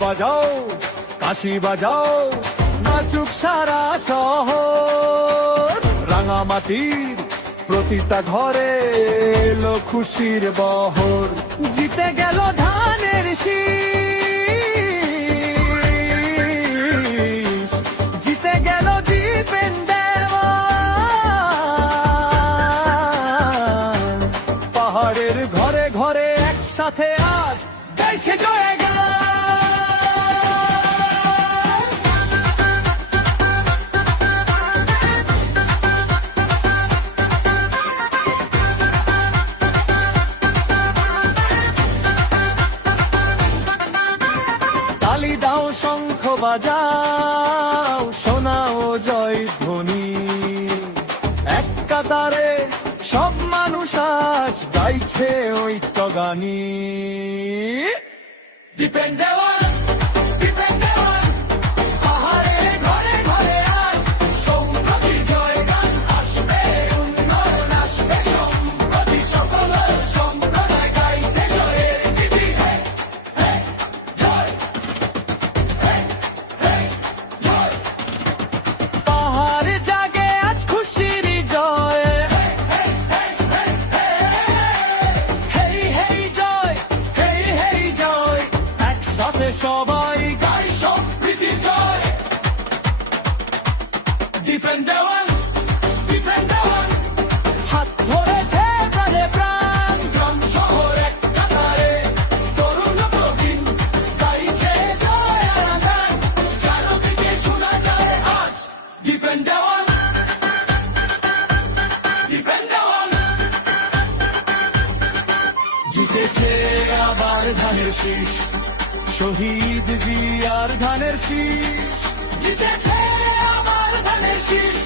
বাজাও কাশি বাজাও নাচুক সারা শহর রাঙামাটির প্রতিটা ঘরে এলো খুশির বহর জিতে গেল ধানের শীষ জিতে গেল দীপেন দেওয়ান পাহাড়ের ঘরে ঘরে একসাথে আজ গাইছে জয়গান তালি দাও শঙ্খ বাজাও শোনাও জয় ধ্বনি এক কাতারে সব মানুষ আজ গাইছে ঐক্য গানি দীপেন দেওয়ান দীপেন দেওয়ান পাহাড়ের ঘরে ঘরে আজ সম্প্রতি জয় গান আসবে উন্নয়ন আসবে সম্প্রতি সকল সম্প্রদায় গাইছে জয়ের গীতি জয় পাহাড় জাগে আজ খুশির জয় হেই হেই জয় হেই হেই জয় একসাথে সবাই গাই সম্প্রীতি জয় দীপেন দেওয়ান দীপেন দেওয়ান হাত ধরেছে প্রাণে প্রাণ গ্রাম শহর এক কাতারে তরুণ প্রবীণ গাইছে জয় আর গান চারদিকে শোনা যায় আজ দীপেন দেওয়ান দীপেন দেওয়ান জিতেছে আবার ধানের শীষ শহীদ জিয়ার ধানের শীষ জিতেছে আবার ধানের শীষ